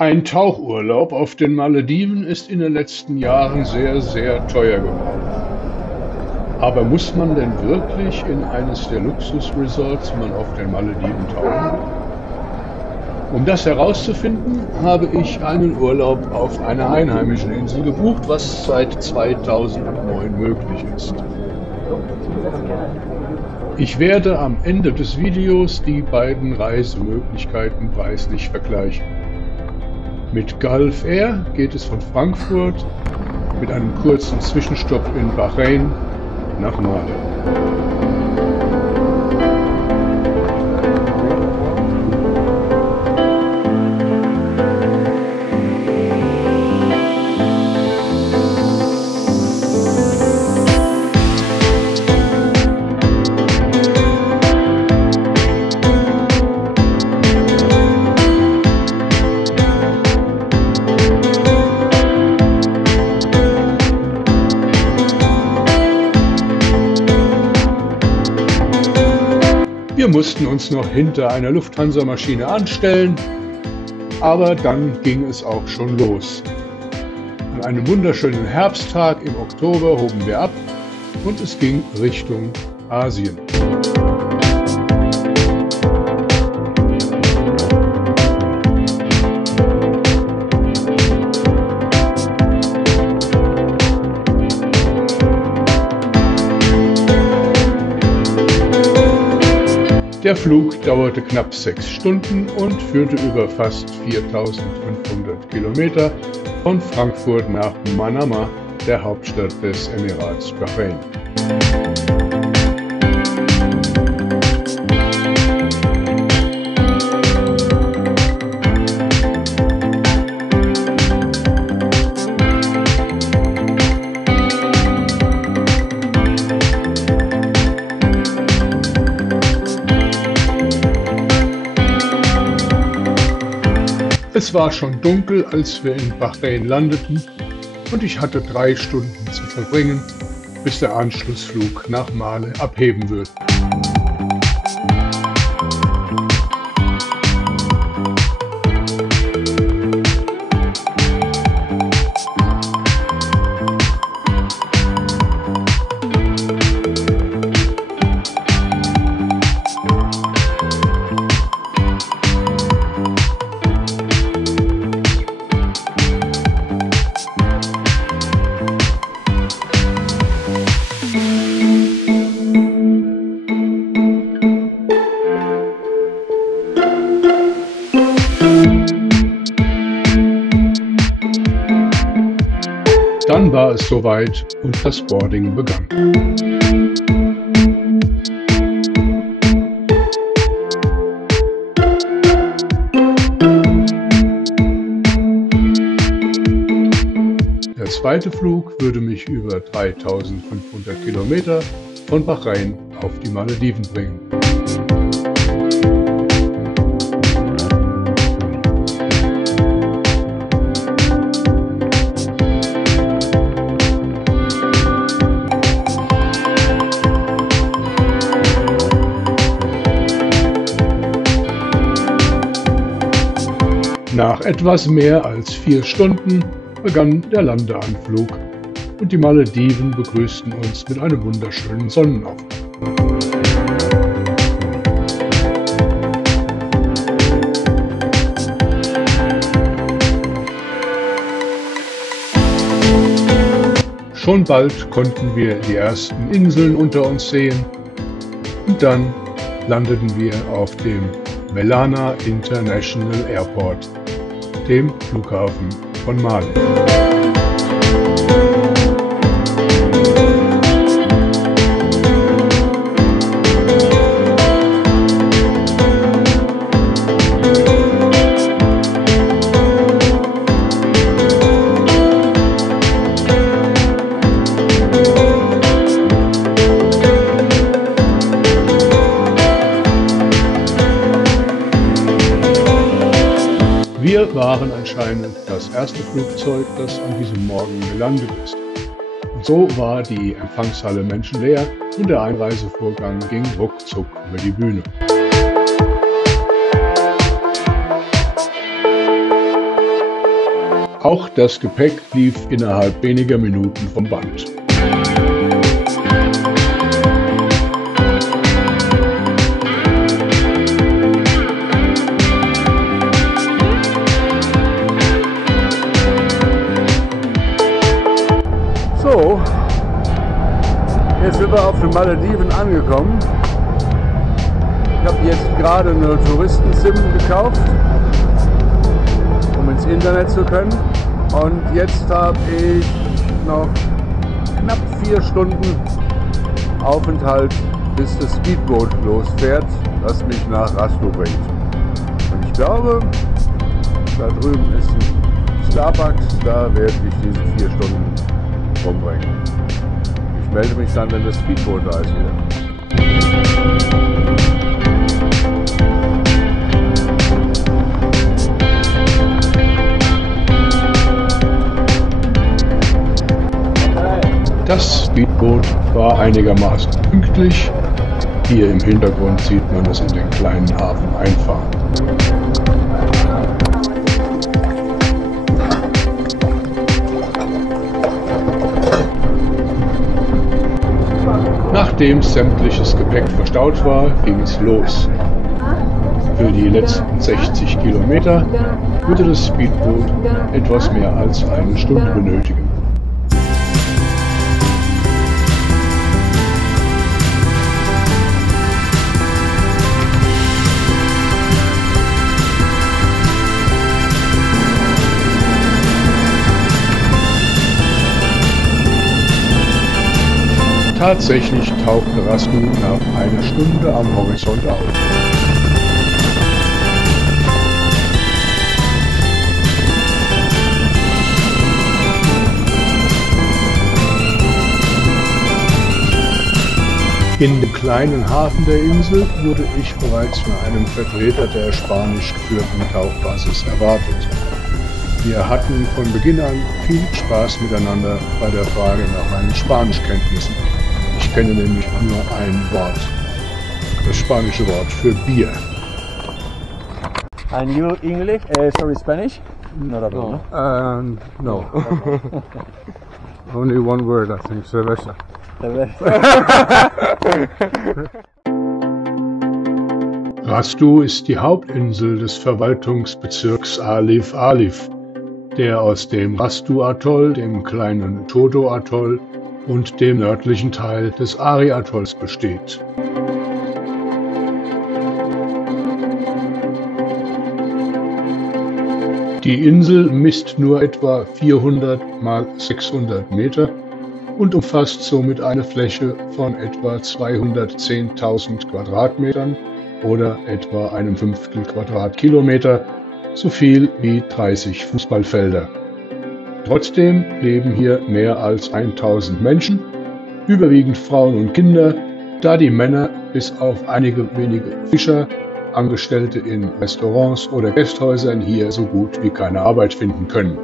Ein Tauchurlaub auf den Malediven ist in den letzten Jahren sehr, sehr teuer geworden. Aber muss man denn wirklich in eines der Luxusresorts man auf den Malediven tauchen? Um das herauszufinden, habe ich einen Urlaub auf einer einheimischen Insel gebucht, was seit 2009 möglich ist. Ich werde am Ende des Videos die beiden Reisemöglichkeiten preislich vergleichen. Mit Gulf Air geht es von Frankfurt mit einem kurzen Zwischenstopp in Bahrain nach Male. Wir mussten uns noch hinter einer Lufthansa-Maschine anstellen, aber dann ging es auch schon los. An einem wunderschönen Herbsttag im Oktober hoben wir ab und es ging Richtung Asien. Der Flug dauerte knapp 6 Stunden und führte über fast 4.500 Kilometer von Frankfurt nach Manama, der Hauptstadt des Emirats Bahrain. Es war schon dunkel, als wir in Bahrain landeten, und ich hatte 3 Stunden zu verbringen, bis der Anschlussflug nach Male abheben würde. Dann war es soweit und das Boarding begann. Der zweite Flug würde mich über 3.500 Kilometer von Bahrain auf die Malediven bringen. Nach etwas mehr als 4 Stunden begann der Landeanflug und die Malediven begrüßten uns mit einem wunderschönen Sonnenaufgang. Schon bald konnten wir die ersten Inseln unter uns sehen und dann landeten wir auf dem Melana International Airport, dem Flughafen von Male. Wir waren anscheinend das erste Flugzeug, das an diesem Morgen gelandet ist. Und so war die Empfangshalle menschenleer und der Einreisevorgang ging ruckzuck über die Bühne. Auch das Gepäck lief innerhalb weniger Minuten vom Band. So, jetzt sind wir auf den Malediven angekommen. Ich habe jetzt gerade eine Touristen-Sim gekauft, um ins Internet zu können. Und jetzt habe ich noch knapp 4 Stunden Aufenthalt, bis das Speedboot losfährt, das mich nach Rastu bringt. Und ich glaube, da drüben ist ein Starbucks, da werde ich diese 4 Stunden rumbringen. Ich melde mich dann, wenn das Speedboot da ist wieder. Das Speedboot war einigermaßen pünktlich. Hier im Hintergrund sieht man es in den kleinen Hafen einfahren. Nachdem sämtliches Gepäck verstaut war, ging es los. Für die letzten 60 Kilometer würde das Speedboot etwas mehr als eine Stunde benötigen. Tatsächlich tauchte Rastu nach einer Stunde am Horizont auf. In dem kleinen Hafen der Insel wurde ich bereits von einem Vertreter der spanisch geführten Tauchbasis erwartet. Wir hatten von Beginn an viel Spaß miteinander bei der Frage nach meinen Spanischkenntnissen. Ich kenne nämlich nur ein Wort, das spanische Wort für Bier. And you English? Sorry, Spanish? Not at all. No. Only one word, I think, cerveza. Rastu ist die Hauptinsel des Verwaltungsbezirks Alif Alif, der aus dem Rastu-Atoll, dem kleinen Todo-Atoll und dem nördlichen Teil des Ari-Atolls besteht. Die Insel misst nur etwa 400 mal 600 Meter und umfasst somit eine Fläche von etwa 210.000 Quadratmetern oder etwa einem Fünftel Quadratkilometer, so viel wie 30 Fußballfelder. Trotzdem leben hier mehr als 1000 Menschen, überwiegend Frauen und Kinder, da die Männer bis auf einige wenige Fischer, Angestellte in Restaurants oder Gasthäusern hier so gut wie keine Arbeit finden können.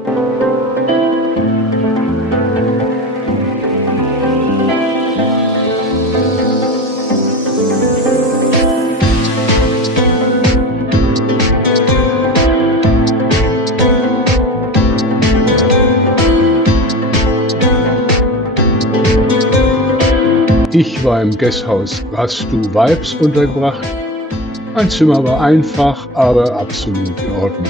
Ich war im Gasthaus Rastu Vibes untergebracht. Mein Zimmer war einfach, aber absolut in Ordnung.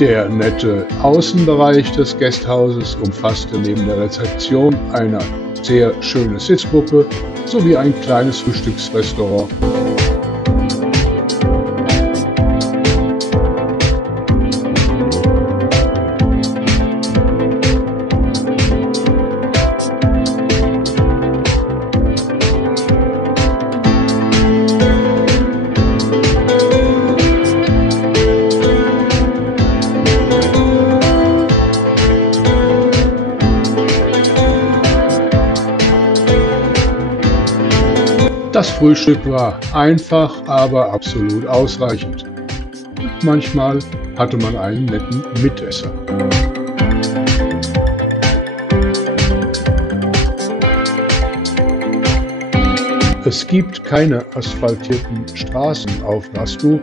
Der nette Außenbereich des Gasthauses umfasste neben der Rezeption eine sehr schöne Sitzgruppe sowie ein kleines Frühstücksrestaurant. Das Frühstück war einfach, aber absolut ausreichend. Und manchmal hatte man einen netten Mitesser. Es gibt keine asphaltierten Straßen auf Rastu,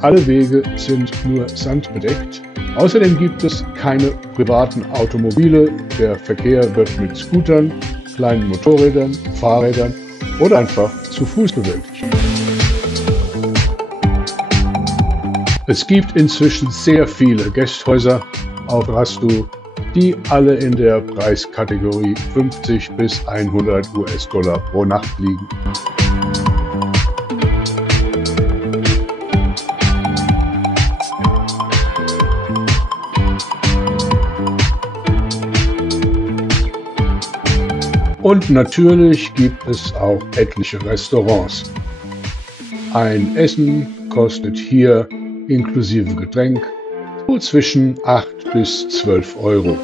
Alle Wege sind nur sandbedeckt. Außerdem gibt es keine privaten Automobile. Der Verkehr wird mit Scootern, kleinen Motorrädern, Fahrrädern oder einfach zu Fuß bewältigt. Es gibt inzwischen sehr viele Gasthäuser auf Rastu, die alle in der Preiskategorie 50 bis 100 US-Dollar pro Nacht liegen. Und natürlich gibt es auch etliche Restaurants. Ein Essen kostet hier inklusive Getränk so zwischen 8 bis 12 Euro.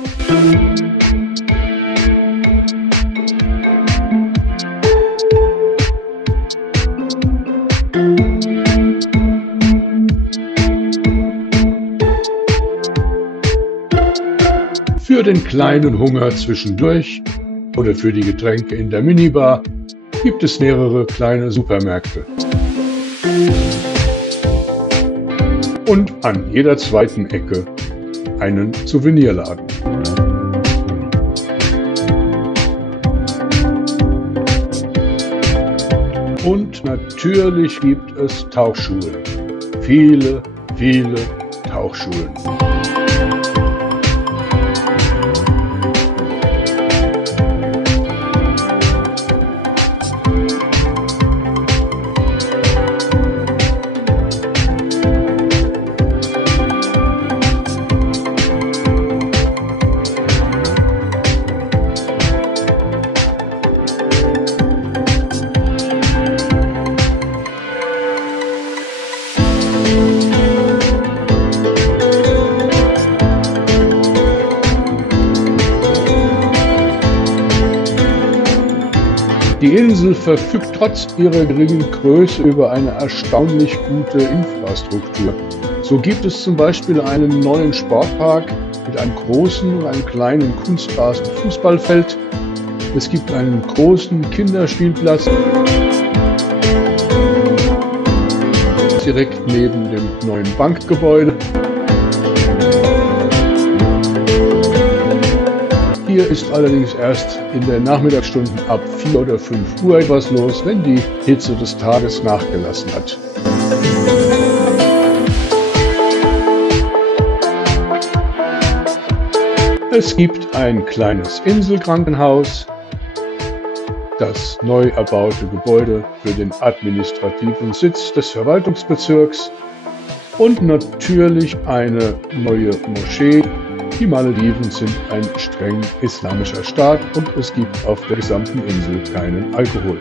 Für den kleinen Hunger zwischendurch oder für die Getränke in der Minibar gibt es mehrere kleine Supermärkte. Und an jeder zweiten Ecke einen Souvenirladen. Und natürlich gibt es Tauchschulen. Viele, viele Tauchschulen. Die Insel verfügt trotz ihrer geringen Größe über eine erstaunlich gute Infrastruktur. So gibt es zum Beispiel einen neuen Sportpark mit einem großen und einem kleinen Kunstrasen-Fußballfeld. Es gibt einen großen Kinderspielplatz direkt neben dem neuen Bankgebäude. Hier ist allerdings erst in den Nachmittagsstunden ab 4 oder 5 Uhr etwas los, wenn die Hitze des Tages nachgelassen hat. Es gibt ein kleines Inselkrankenhaus, das neu erbaute Gebäude für den administrativen Sitz des Verwaltungsbezirks und natürlich eine neue Moschee. Die Malediven sind ein streng islamischer Staat und es gibt auf der gesamten Insel keinen Alkohol.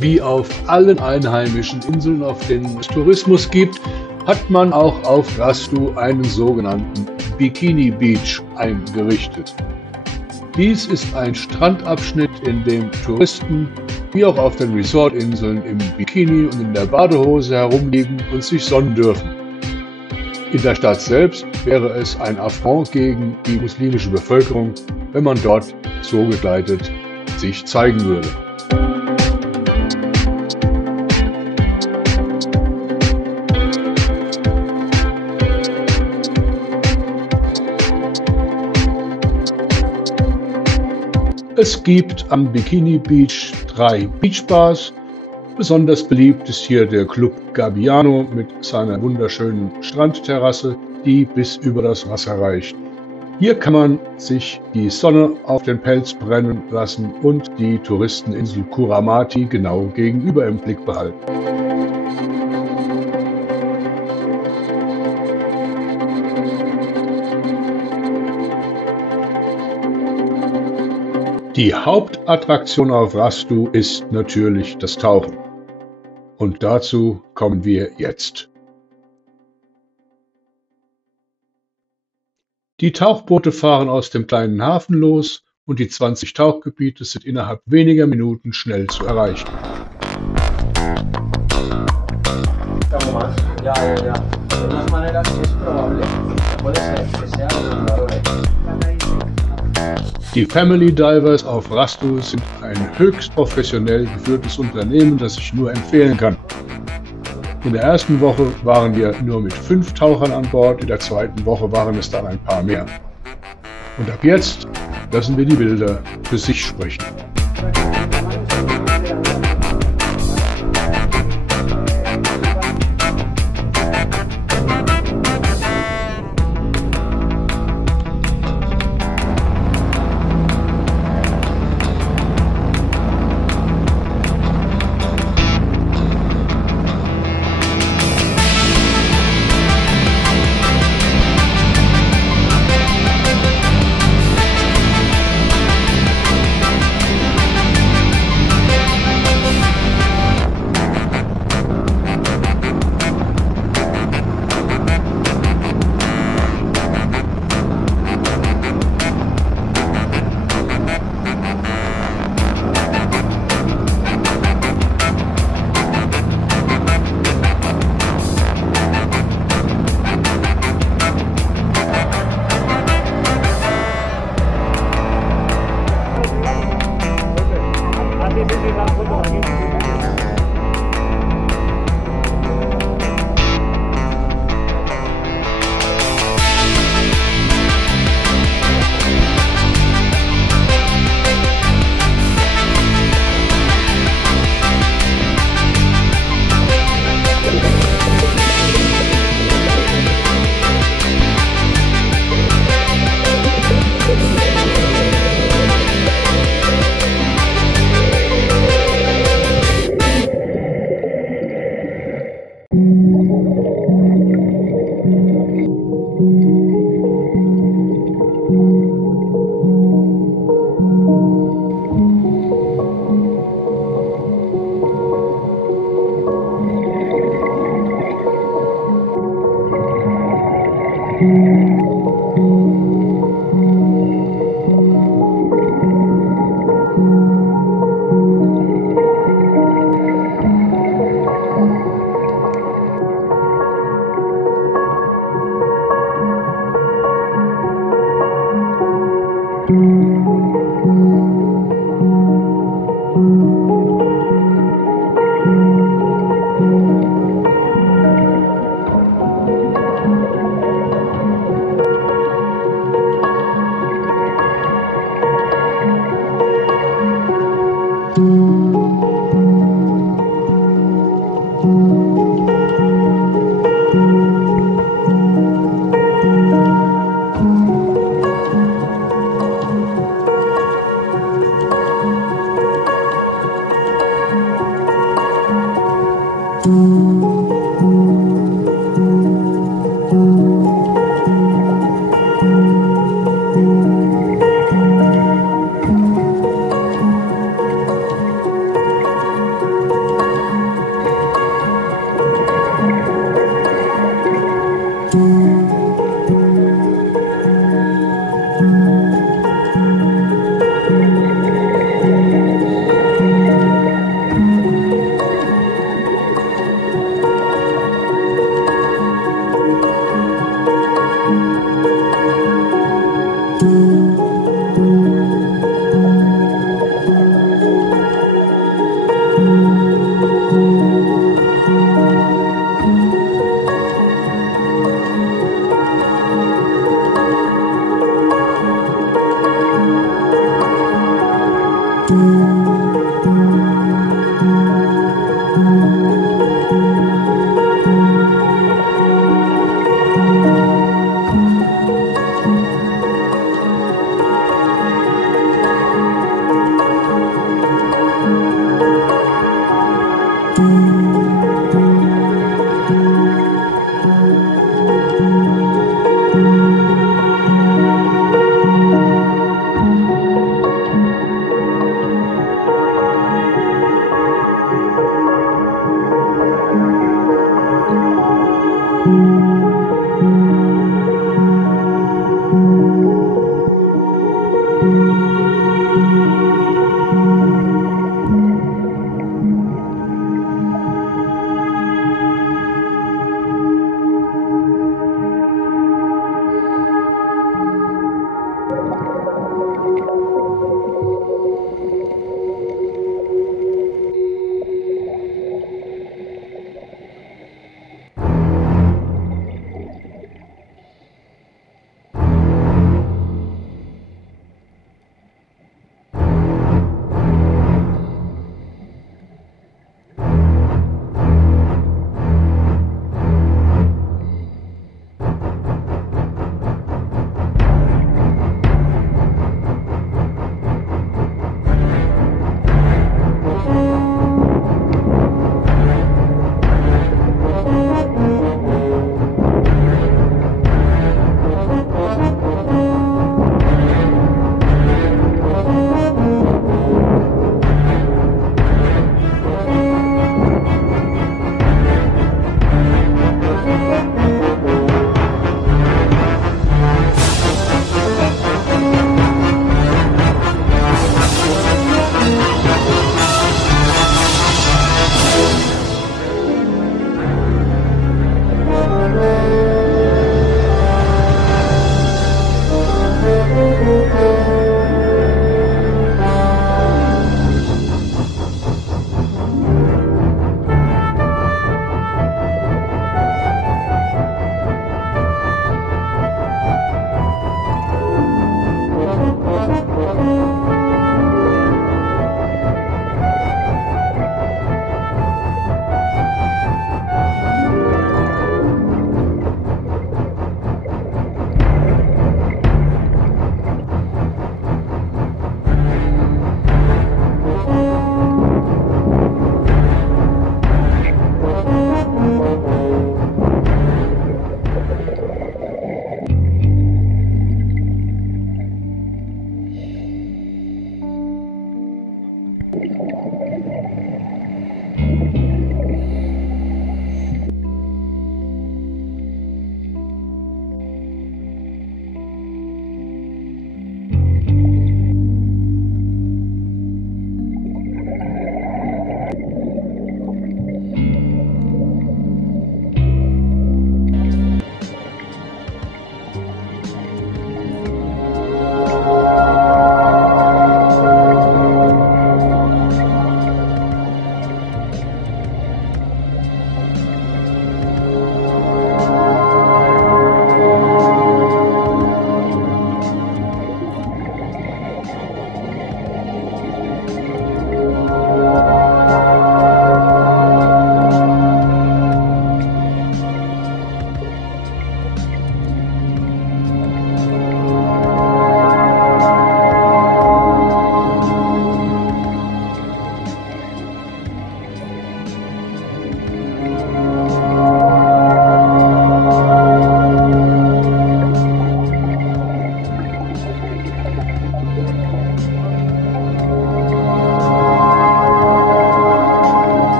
Wie auf allen einheimischen Inseln, auf denen es Tourismus gibt, hat man auch auf Rastu einen sogenannten Bikini Beach eingerichtet. Dies ist ein Strandabschnitt, in dem Touristen, wie auch auf den Resortinseln, im Bikini und in der Badehose herumliegen und sich sonnen dürfen. In der Stadt selbst wäre es ein Affront gegen die muslimische Bevölkerung, wenn man dort so gekleidet sich zeigen würde. Es gibt am Bikini Beach 3 Beachbars. Besonders beliebt ist hier der Club Gabbiano mit seiner wunderschönen Strandterrasse, die bis über das Wasser reicht. Hier kann man sich die Sonne auf den Pelz brennen lassen und die Touristeninsel Kuramati genau gegenüber im Blick behalten. Die Hauptattraktion auf Rastu ist natürlich das Tauchen. Und dazu kommen wir jetzt. Die Tauchboote fahren aus dem kleinen Hafen los und die 20 Tauchgebiete sind innerhalb weniger Minuten schnell zu erreichen. De todas maneras, es probable, puede ser que sean los fundadores. Die Family Divers auf Rastu sind ein höchst professionell geführtes Unternehmen, das ich nur empfehlen kann. In der ersten Woche waren wir nur mit 5 Tauchern an Bord, in der zweiten Woche waren es dann ein paar mehr. Und ab jetzt lassen wir die Bilder für sich sprechen.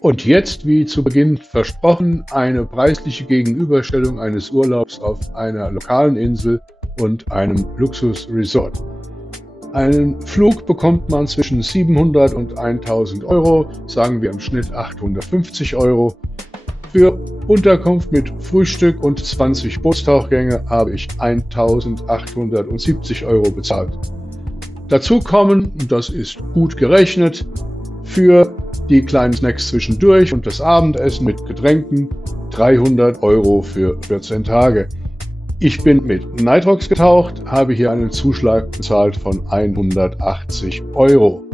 Und jetzt, wie zu Beginn versprochen, eine preisliche Gegenüberstellung eines Urlaubs auf einer lokalen Insel und einem Luxusresort. Einen Flug bekommt man zwischen 700 und 1000 Euro, sagen wir im Schnitt 850 Euro. Für Unterkunft mit Frühstück und 20 Bootstauchgänge habe ich 1870 Euro bezahlt. Dazu kommen, und das ist gut gerechnet, für die kleinen Snacks zwischendurch und das Abendessen mit Getränken 300 Euro für 14 Tage. Ich bin mit Nitrox getaucht, habe hier einen Zuschlag bezahlt von 180 Euro.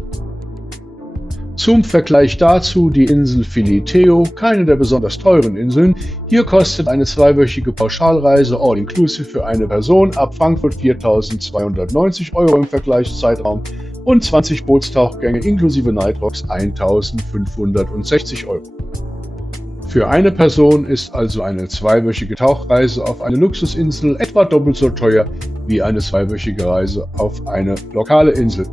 Zum Vergleich dazu die Insel Filiteo, keine der besonders teuren Inseln. Hier kostet eine zweiwöchige Pauschalreise All-Inclusive für eine Person ab Frankfurt 4.290 Euro im Vergleichszeitraum und 20 Bootstauchgänge inklusive Nitrox 1.560 Euro. Für eine Person ist also eine zweiwöchige Tauchreise auf eine Luxusinsel etwa doppelt so teuer wie eine zweiwöchige Reise auf eine lokale Insel.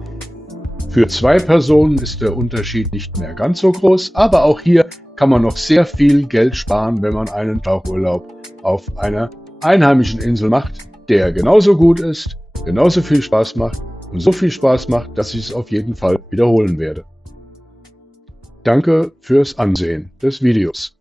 Für zwei Personen ist der Unterschied nicht mehr ganz so groß, aber auch hier kann man noch sehr viel Geld sparen, wenn man einen Tauchurlaub auf einer einheimischen Insel macht, der genauso gut ist, genauso viel Spaß macht und so viel Spaß macht, dass ich es auf jeden Fall wiederholen werde. Danke fürs Ansehen des Videos.